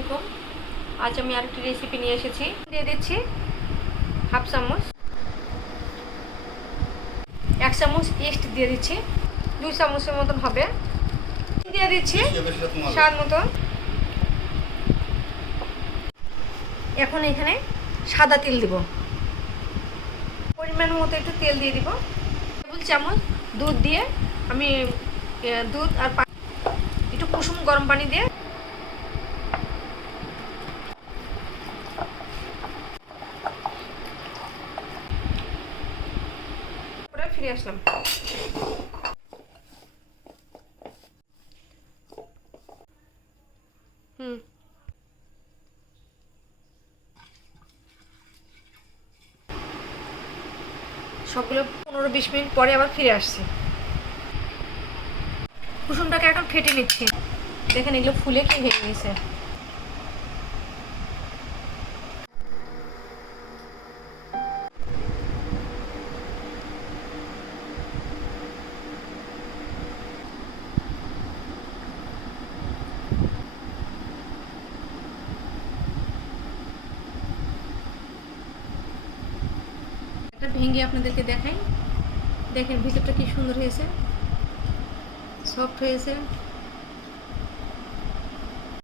আলাইকুম। আজ আমি আরেকটি রেসিপি নিয়ে এসেছি। দিয়ে দিচ্ছি হাফ চামচ। এক চামচ ইস্ট দিয়ে দিচ্ছি। দুই চামচের মতন হবে। দিয়ে দিচ্ছি স্বাদ মতন। এখন এখানে সাদা তেল দিব। পরিমাণ মতো একটু তেল দিয়ে দিব। টেবিল চামচ দুধ দিয়ে আমি দুধ আর একটু কুসুম গরম পানি দিয়ে ফিরে আসলাম। সবগুলো পনেরো বিশ মিনিট পরে আবার ফিরে আসছি। কুসুমটাকে এখন ফেটে নিচ্ছি। দেখেন এগুলো ফুলে কি হয়ে গেছে। এটা ভেঙে আপনাদেরকে দেখাই। দেখেন ভিতরটা কি সুন্দর হয়েছে। সফট হয়েছে।